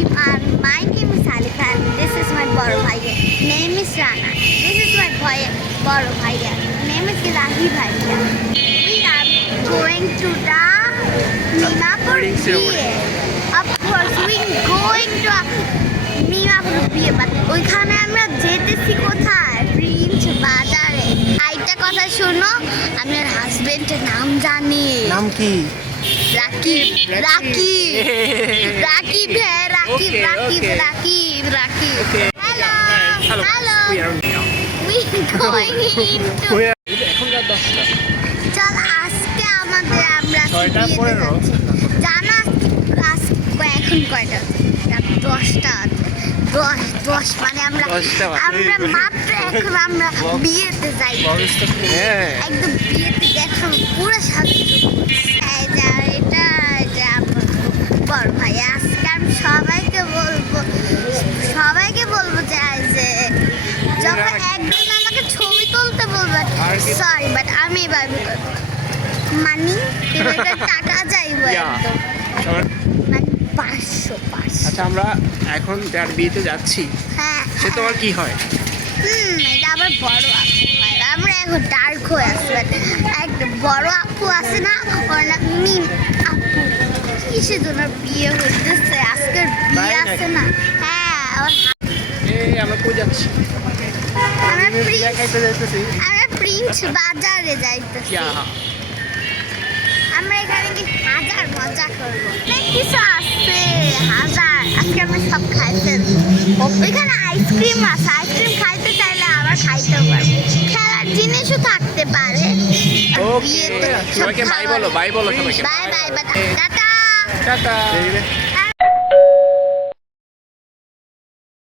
My name is Alika and this is my boro bhaiya. Name is Rana. This is my boro bhaiya. Name is Rahi bhaiya. We are going to the Mimapur beer. Of course, we going to Mimapur beer, but ওইখানে আমরা যেতেছি কোথায়? Prince বাজারে। আইটা কথা শোনো, আমি আর হাজবেন্ডের নাম জানি। নাম কি? রাকিব রাকিব রাকিব হ্যাঁ Rakib Rakib Rakib Rakib hello hello we going into এখনকার 10টা চল আজকে আমরা 6টা 15 জানা আজকে এখন কয়টা রাত 10টা 10 মানে আমরা মাত্র এখন আমরা বিয়েতে যাই একদম বিয়েতে দেখাবো পুরো সাজু এটা বড় ভাই আজকে আমি সবাইকে বলবো যে যখন একজন আমাকে ছবি তুলতে বলবে সরি বাট আমি ভাবি মানি টাকা যাইব একদম মানে 500 আচ্ছা আমরা এখন যার বিয়েতে যাচ্ছি হ্যাঁ সে তোমার কি হয়? এটা আবার বড় আপু হয় আমরা এখন ডার্ক হয়ে আসবে একটা বড় আপু আছে না ওর নাম মিম আপু কিসের জন্য বিয়ে হইতেছে আজকের বিয়ে আছে না হ্যাঁ আমরা কই যাচ্ছি? আমরা যাইতেছি প্রিন্স বাজারে যাইতেছি আমরা এখানে কি হাজার মজা করবো কিছু আছে হাজার আজকে আমরা সব খাইতে ওইখানে আইসক্রিম আছে আইসক্রিম খাইতে চাইলে আবার খাইতেও পারবো খেলার জিনিসও থাকতে পারে সবাইকে বাই বলো সবাইকে বাই বাই টাটা টাটা